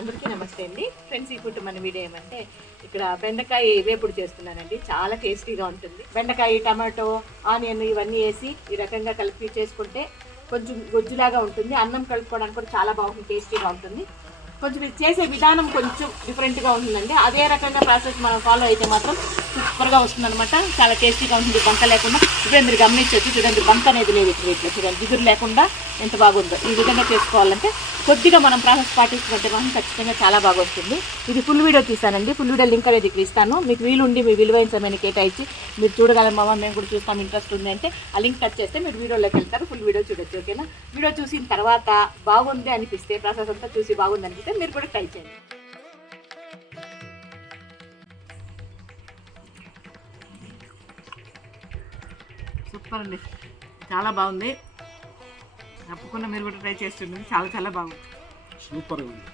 అందరికీ నమస్తే అండి ఫ్రెండ్స్. ఇప్పుడు మన వీడియో ఏమంటే ఇక్కడ బెండకాయ వేపుడు చేస్తున్నానండి. చాలా టేస్టీగా ఉంటుంది. బెండకాయ, టమాటో, ఆనియన్ ఇవన్నీ వేసి ఈ రకంగా కలిపి చేసుకుంటే కొంచెం గొజ్జులాగా ఉంటుంది. అన్నం కలుపుకోవడానికి కూడా చాలా బాగుంటుంది, టేస్టీగా ఉంటుంది. కొంచెం చేసే విధానం కొంచెం డిఫరెంట్గా ఉంటుందండి. అదే రకంగా ప్రాసెస్ మనం ఫాలో అయితే మాత్రం సూపర్గా వస్తుంది అనమాట. చాలా టేస్టీగా ఉంటుంది, బంక లేకుండా. ఇప్పుడు మీరు గమనించవచ్చు, చూడండి బంక అనేది లేదు ఇక్కడ. ఇట్లా చూడండి, జిగురు లేకుండా ఎంత బాగుందో. ఈ విధంగా చేసుకోవాలంటే కొద్దిగా మనం ప్రాసెస్ పాటించుకుంటే మనం ఖచ్చితంగా చాలా బాగా వస్తుంది. ఇది ఫుల్ వీడియో తీస్తానండి. ఫుల్ వీడియో లింక్ అనేది ఇక్కడ ఇస్తాను. మీకు వీలుండి మీ విలువైన సమయాన్ని కేటాయించి మీరు చూడగలమా, మేము కూడా చూస్తాం, ఇంట్రెస్ట్ ఉంది అంటే ఆ లింక్ టచ్ చేస్తే మీరు వీడియోలోకి వెళ్తారు. ఫుల్ వీడియో చూడొచ్చు. ఓకేనా? వీడియో చూసిన తర్వాత బాగుంది అనిపిస్తే, ప్రాసెస్ అంతా చూసి బాగుంది అనిపిస్తే మీరు కూడా ట్రై చేయండి. సూపర్ అండి, చాలా బాగుంది. తప్పకుండా మీరు కూడా ట్రై చేస్తుండండి. చాలా చాలా బాగుంది, సూపర్గా ఉంది.